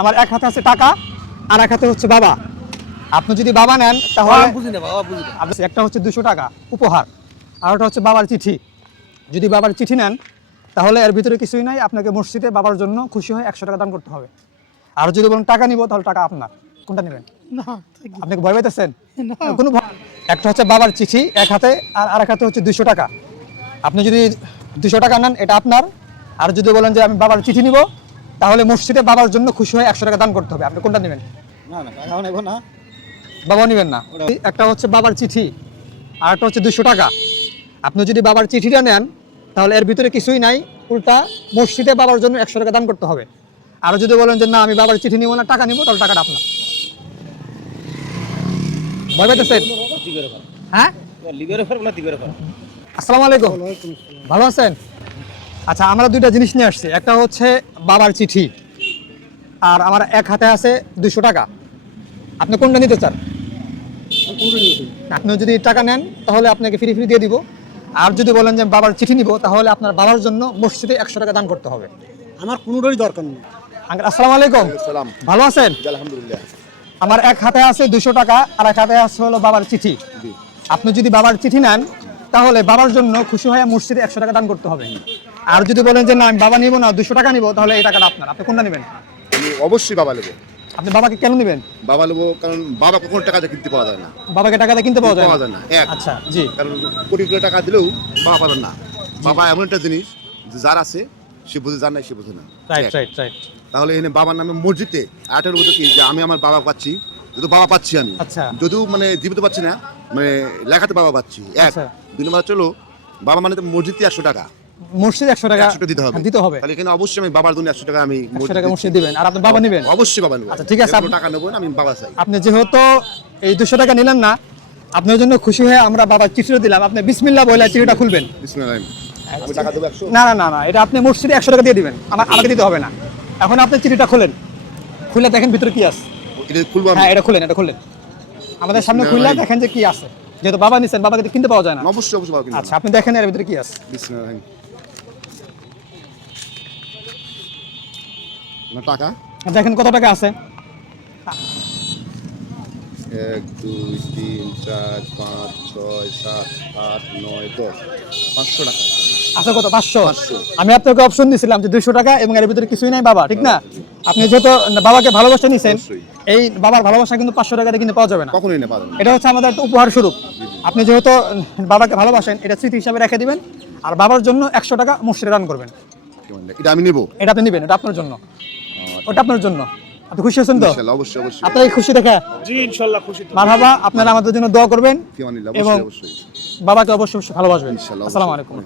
আমার এক হাতে আছে টাকা আর এক হাতে হচ্ছে বাবা। আপনি যদি বাবা নেন তাহলে একটা হচ্ছে 200 টাকা উপহার, আর ওটা হচ্ছে বাবার চিঠি। যদি বাবার চিঠি নেন তাহলে এর ভিতরে কিছুই নাই, আপনাকে মসজিদে বাবার জন্য খুশি হয়ে 100 টাকা দান করতে হবে। আর যদি বলেন টাকা নিব তাহলে টাকা আপনার, কোনটা নেবেন? আপনি ভয় পাইতেছেন? কোনো একটা হচ্ছে বাবার চিঠি এক হাতে আর আরেক হাতে হচ্ছে 200 টাকা। আপনি যদি 200 টাকা নেন এটা আপনার, আর যদি বলেন যে আমি বাবার চিঠি নিব তাহলে মসজিদে বাবার জন্য খুশি হয়ে 100 টাকা দান করতে হবে। আপনি কোনটা নেবেন? বাবা নেবেন না। একটা হচ্ছে বাবার চিঠি আর একটা হচ্ছে 200 টাকা। আপনি যদি বাবার চিঠিটা নেন তাহলে এর ভিতরে কিছুই নাই, উল্টা মসজিদে বাবার জন্য 100 টাকা দান করতে হবে। আর যদি বলেন যে না আমি বাবার চিঠি নিব না টাকা নিব, তাহলে টাকাটা আপনার। ভয় পাইতেছেন? হ্যাঁ, আসসালামু আলাইকুম, ভালো আছেন? আচ্ছা, আমরা দুইটা জিনিস নিয়ে আসছি। একটা হচ্ছে বাবার চিঠি আর আমার এক হাতে আছে 200 টাকা। আপনি কোনটা নিতে চান? আপনি যদি টাকা নেন তাহলে আপনাকে ফ্রি ফ্রি দিয়ে দিব, আর যদি বলেন যে বাবার চিঠি নিব তাহলে আপনার বাবার জন্য মসজিদে 100 টাকা দান করতে হবে। আমার কোনোটারই দরকার নেই। আসসালামু আলাইকুম, ভালো আছেন? আলহামদুলিল্লাহ। আমার এক হাতে আছে 200 টাকা আর এক হাতে আছে হলো বাবার চিঠি। আপনি যদি বাবার চিঠি নেন তাহলে বাবার জন্য খুশি হয়ে মসজিদে 100 টাকা দান করতে হবে। আর যদি বলেন যে না আমি বাবা নিব না 200 টাকা নিব, তাহলে এই টাকাটা আপনার। আপনি কোনটা নেবেন? আমি অবশ্যই বাবা নেবো। আপনি বাবাকে কেন নেবেন? বাবা নেবো কারণ বাবা কখনো টাকা দিয়ে কিনতে পাওয়া যায় না। বাবাকে টাকা দিয়ে কিনতে পাওয়া যায় না। আচ্ছা, জি। কারণ কোটি কোটি টাকা দিলেও বাবা পাবেন না। বাবা এমন একটা জিনিস যে যার আছে সে বুঝে, যার নাই সে বুঝে না। রাইট। তাহলে এখানে বাবার নামে মসজিদে আটের মতো কি যে আমি আমার বাবা পাচ্ছি, যদি বাবা পাচ্ছি আমি, আচ্ছা, যদিও মানে জীবিত পাচ্ছি না, মানে লেখাতে বাবা পাচ্ছি। এক দুই নম্বর চলো বাবা মানে মসজিদে 100 টাকা, মসজিদে 100 টাকা দিতে হবে। তাহলে এখানে অবশ্যই আমি বাবার জন্য 100 টাকা আমি 100 টাকা মসজিদ দিবেন। আর আপনি বাবা নেবেন? অবশ্যই বাবা নেব। আচ্ছা, ঠিক আছে, আপনি টাকা নেবেন, আমি বাবা চাই। আপনি যেহেতু এই 200 টাকা নিলেন না, আপনার জন্য খুশি হয়ে আমরা বাবার চিঠিটা দিলাম। আপনি বিসমিল্লাহ বলে চিঠিটা খুলবেন। বিসমিল্লাহ। আমি টাকা দেব 100? না, এটা আপনি মসজিদে 100 টাকা দিয়ে দিবেন, আমাকে দিতে হবে না। এখন আপনি চিঠিটা খুলেন, খুলে দেখেন ভিতরে কি আছে। এটা খুলবো আমি? হ্যাঁ, এটা খুলেন আমাদের সামনে, খুলে দেখেন যে কি আছে। যেহেতু বাবা নিছেন, বাবাকে কিনতে পাওয়া যায় না। অবশ্যই বাবা কিনবো। আচ্ছা, আপনি দেখেন এর ভিতরে কি আছে। বিসমিল্লাহ। না টাকা দেখেন কত টাকা আছে। 1 2 3 4 5 6 7 8 9 10 500 টাকা আচ্ছা, কত? 500। আমি আপনাকে অপশন দিয়েছিলাম যে 200 টাকা এবং এর ভিতরে কিছুই নাই বাবা, ঠিক না? আপনি যেহেতু বাবাকে ভালোবাসা নিছেন, এই বাবার ভালোবাসা কিন্তু 500 টাকাতে কিন্তু পাওয়া যাবে না। কখনোই না পাবেন। এটা হচ্ছে আমাদের একটা উপহার স্বরূপ। আপনি যেহেতু বাবাকে ভালোবাসেন, এটা স্মৃতি হিসাবে রেখে দিবেন, আর বাবার জন্য 100 টাকা মসজিদে দান করবেন। এটা আমি নেব? এটা আপনি নেবেন, এটা আপনার জন্য, ওটা আপনার জন্য। আপনি খুশি আছেন তো? ইনশাআল্লাহ, অবশ্যই। আপনি খুশি দেখে? জি ইনশাআল্লাহ খুশি। মারহাবা, আপনারা আমাদের জন্য দোয়া করবেন অবশ্যই এবং বাবাকে অবশ্যই ভালোবাসবেন। ইনশাআল্লাহ। আসসালামু আলাইকুম।